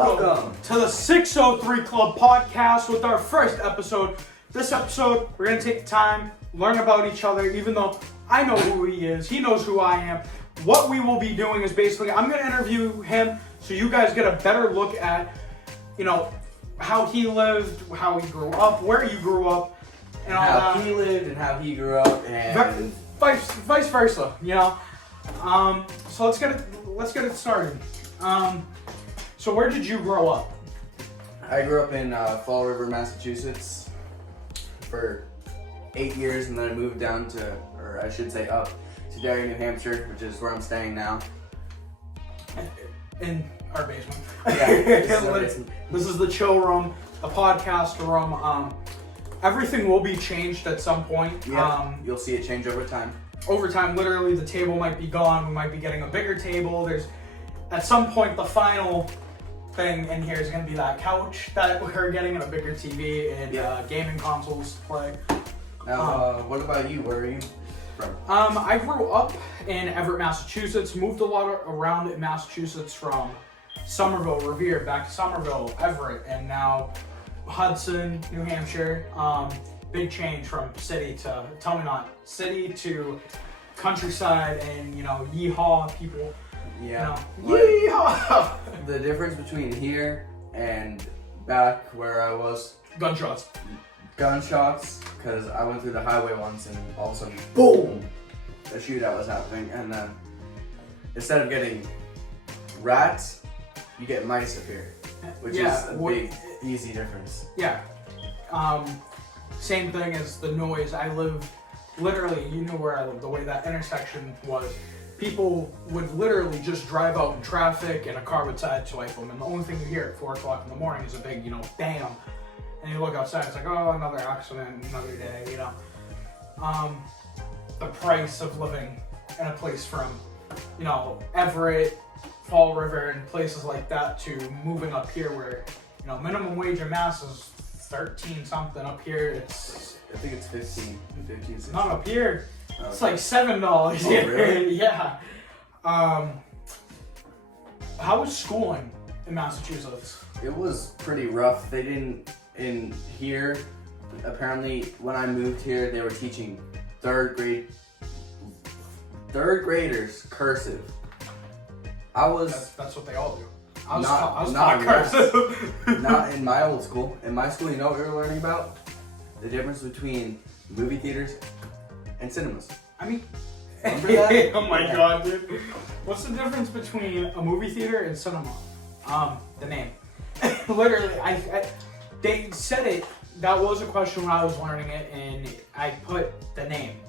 Welcome to the 603 Club podcast with our first episode. This episode, we're going to take time, learn about each other, even though I know who he is, he knows who I am. What we will be doing is basically, I'm going to interview him so you guys get a better look at, how he lived, how he grew up, where you grew up, and all that. How he lived and how he grew up, and vice versa, So let's get it started. So where did you grow up? I grew up in Fall River, Massachusetts for 8 years, and then I moved down to, or I should say up, to Derry, New Hampshire, which is where I'm staying now. In our basement. Yeah, this is the chill room, the podcast room. Everything will be changed at some point. Yeah, you'll see it change over time. Over time, literally, the table might be gone. We might be getting a bigger table. At some point, the final thing in here is going to be that couch that we're getting and a bigger TV and gaming consoles to play. Now, what about you? Where are you from? I grew up in Everett, Massachusetts. Moved a lot around in Massachusetts from Somerville, Revere, back to Somerville, Everett, and now Hudson, New Hampshire. Big change from city to countryside and, yeehaw people. Yeah. Yeehaw! The difference between here and back where I was... Gunshots, because I went through the highway once and all of a sudden, boom! A shootout was happening, and then instead of getting rats, you get mice up here, which is a big, easy difference. Yeah. Same thing as the noise. I live, literally, you know where I live, the way that intersection was. People would literally just drive out in traffic and a car would sideswipe them, and the only thing you hear at 4 o'clock in the morning is a big, bam. And you look outside, it's like, oh, another accident, another day, The price of living in a place from, Everett, Fall River, and places like that to moving up here where, minimum wage in Mass is 13 something. Up here, I think it's 15, 16. Not up here. It's like $7. Oh, really? Yeah. How was schooling in Massachusetts? It was pretty rough. They didn't, in here, apparently when I moved here, they were teaching third graders cursive. That's what they all do. I was not cursive. Not in my old school. In my school, you know what we were learning about? The difference between movie theaters and cinemas. Remember that? Oh my god, dude. What's the difference between a movie theater and cinema? The name. Literally, they said it. That was a question when I was learning it, and I put the name.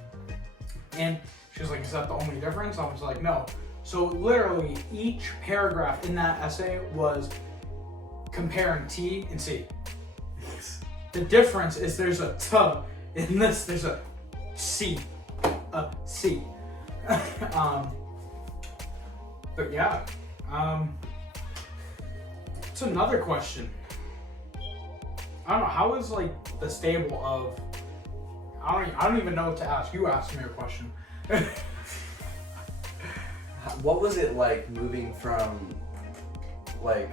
And she was like, is that the only difference? I was like, no. So literally, each paragraph in that essay was comparing T and C. The difference is there's a T. In this, there's a C. A C. But yeah. It's another question. I don't know, how is the stable of... I don't even know what to ask. You asked me a question. What was it like moving from a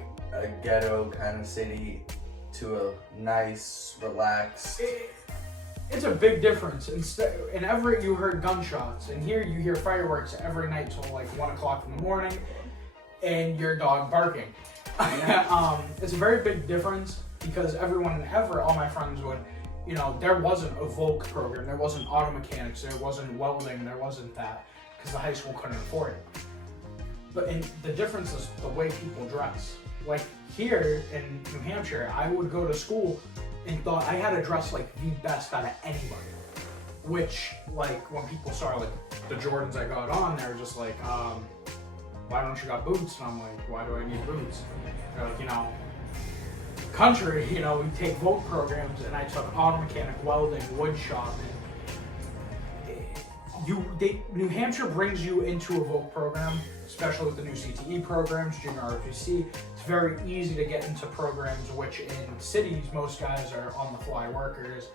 ghetto kind of city to a nice, relaxed... It's a big difference. In Everett, you heard gunshots, and here you hear fireworks every night till 1 o'clock in the morning, and your dog barking. Yeah. It's a very big difference because everyone in Everett, all my friends would, there wasn't a Volk program, there wasn't auto mechanics, there wasn't welding, there wasn't that, because the high school couldn't afford it. But the difference is the way people dress. Here in New Hampshire, I would go to school and thought I had to dress the best out of anybody. Which, when people saw the Jordans I got on, they were just like, why don't you got boots? And I'm like, why do I need boots? They're like, country, we take Volk programs, and I took auto mechanic, welding, wood shop, New Hampshire brings you into a Volk program, especially with the new CTE programs, junior ROTC. It's very easy to get into programs, which in cities, most guys are on-the-fly workers,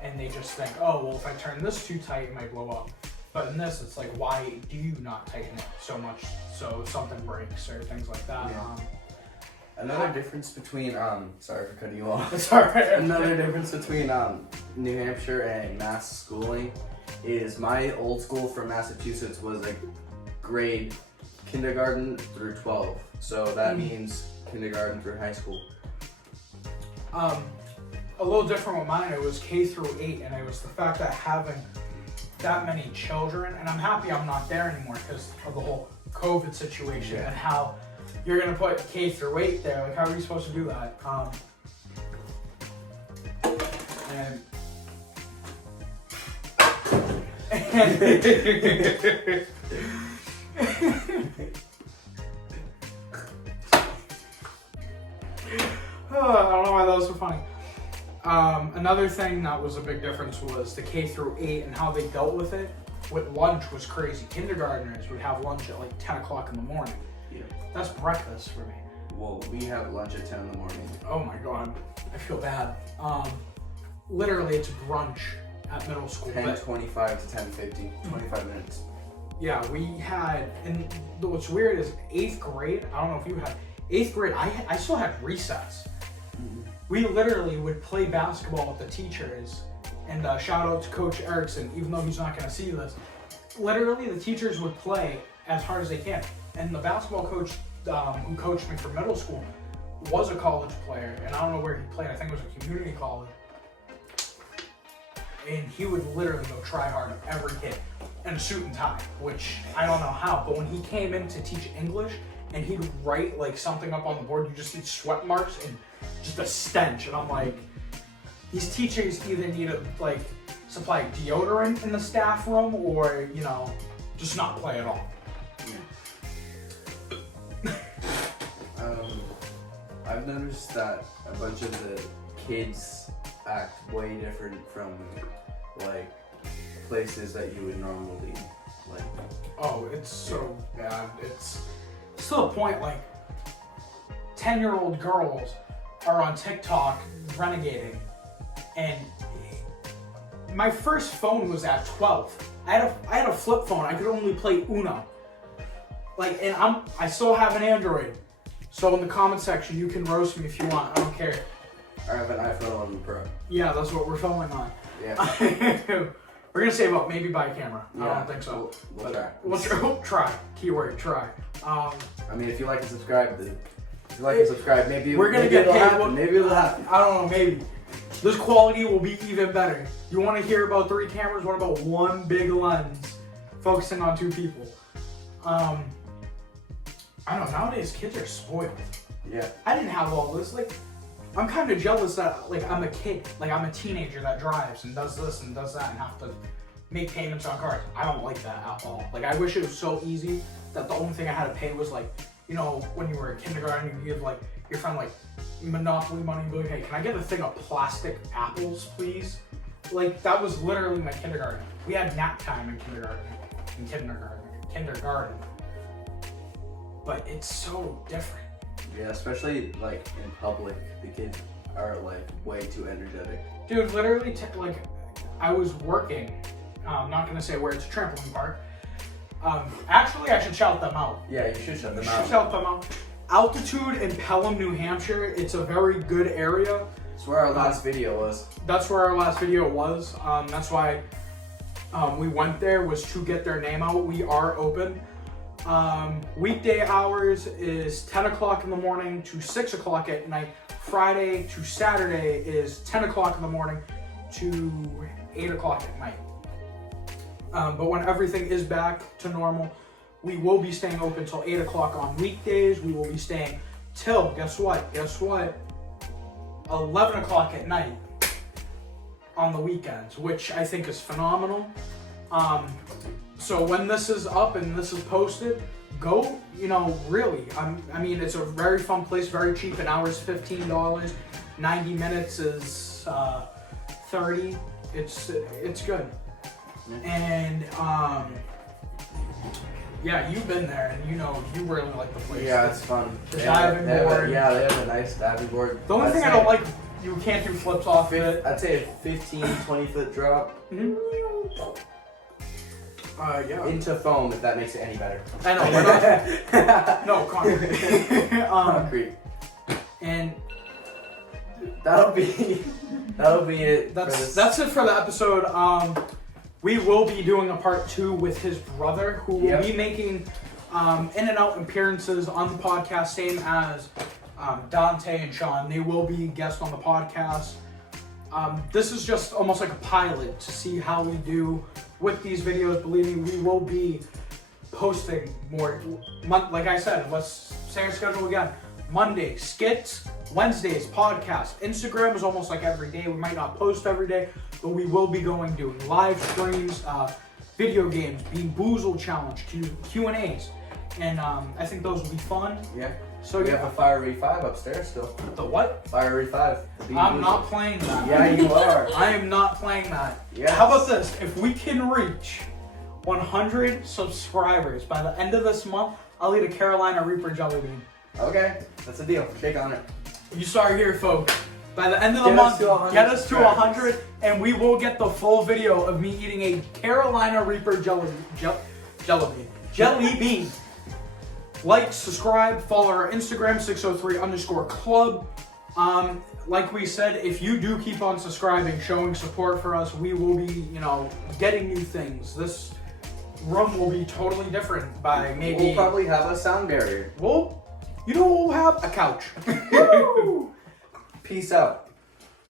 and they just think, oh, well, if I turn this too tight, it might blow up. But in this, it's why do you not tighten it so much so something breaks or things like that? Yeah. Another difference between sorry for cutting you off. It's alright. Another difference between New Hampshire and Mass schooling is my old school from Massachusetts was a grade kindergarten through 12. So that means kindergarten through high school. A little different with mine. It was K through 8, and it was the fact that having that many children, and I'm happy I'm not there anymore because of the whole COVID situation and how you're gonna put K through 8 there. Like, how are you supposed to do that? I don't know why that was so funny. Another thing that was a big difference was the K through 8 and how they dealt with it. With lunch was crazy. Kindergartners would have lunch at like 10 o'clock in the morning. Yeah. That's breakfast for me. Well, we have lunch at 10 in the morning. Oh my god, I feel bad. Literally, it's brunch at middle school. 10:25 to 10:50, 25 minutes. Yeah, we had, and what's weird is 8th grade, I don't know if you had, 8th grade, I still had recess. Mm-hmm. We literally would play basketball with the teachers, and shout out to Coach Erickson, even though he's not going to see this. Literally, the teachers would play as hard as they can. And the basketball coach who coached me for middle school was a college player, and I don't know where he played. I think it was a community college. And he would literally go try hard of every kid in a suit and tie, which I don't know how. But when he came in to teach English, and he'd write like something up on the board, you just see sweat marks and just a stench. And I'm like, these teachers either need to like supply deodorant in the staff room, or just not play at all. I've noticed that a bunch of the kids act way different from like places that you would normally like. Oh, it's so bad. It's to the point like 10-year-old girls are on TikTok renegading, and my first phone was at 12. I had a flip phone. I could only play Uno. Like, and I still have an Android. So in the comment section, you can roast me if you want. I don't care. I have an iPhone 11 Pro. Yeah, that's what we're filming on. Yeah. We're gonna save up, maybe buy a camera. Yeah, I don't think so. We'll try. We'll try. Keyword try. I mean, if you like and subscribe, maybe we're gonna maybe get it'll paid. happen. Maybe it'll happen. I don't know. Maybe this quality will be even better. You want to hear about 3 cameras? What about one big lens focusing on 2 people? I don't know. Nowadays, kids are spoiled. Yeah. I didn't have all this. Like, I'm kind of jealous that like I'm a kid, like I'm a teenager that drives and does this and does that and have to make payments on cars. I don't like that at all. Like, I wish it was so easy that the only thing I had to pay was like, when you were in kindergarten, you give like your friend like Monopoly money and be like, hey, can I get a thing of plastic apples, please? Like, that was literally my kindergarten. We had nap time in kindergarten. But it's so different. Yeah, especially like in public, the kids are like way too energetic. Dude, literally, I was working. I'm not gonna say where, it's a trampoline park. Actually, I should shout them out. Yeah, you should shout them out. Shout them out. Altitude in Pelham, New Hampshire. It's a very good area. That's where our last video was. That's where our last video was. That's why we went there, was to get their name out. We are open. Weekday hours is 10 o'clock in the morning to 6 o'clock at night. Friday to Saturday is 10 o'clock in the morning to 8 o'clock at night. But when everything is back to normal, we will be staying open till 8 o'clock on weekdays. We will be staying till, guess what? 11 o'clock at night on the weekends, which I think is phenomenal. So when this is up and this is posted, go, really. I mean, it's a very fun place, very cheap. An hour is $15. 90 minutes is $30. It's good. And yeah, you've been there, and you really like the place. Yeah, it's fun. The diving board. They have a nice diving board. The only thing I don't like, you can't do flips off it. I'd say a 15, 20-foot drop. Yeah. Into foam, if that makes it any better. I know. We're not. No, concrete. Concrete. And that'll be it. That's it for the episode. We will be doing a part 2 with his brother, who will be making in and out appearances on the podcast, same as Dante and Sean. They will be guests on the podcast. This is just almost like a pilot to see how we do with these videos. Believe me, we will be posting more. Like I said, let's say our schedule again. Monday, skits. Wednesdays, podcast. Instagram is almost like every day. We might not post every day, but we will be doing live streams, video games, Bean Boozled challenge, Q&As. And I think those will be fun. Yeah. So we have a Fiery 5 upstairs still. The what? Fiery 5. I'm not playing that. Yeah, you are. I am not playing that. Yes. How about this? If we can reach 100 subscribers by the end of this month, I'll eat a Carolina Reaper jelly bean. Okay, that's a deal. Shake on it. You saw it here, folks. By the end of the month, get us to 100, and we will get the full video of me eating a Carolina Reaper jelly bean. Like, subscribe, follow our Instagram, 603_club. Like we said, if you do keep on subscribing, showing support for us, we will be, getting new things. This room will be totally different by maybe... We'll probably have a sound barrier. We'll have a couch. Peace out.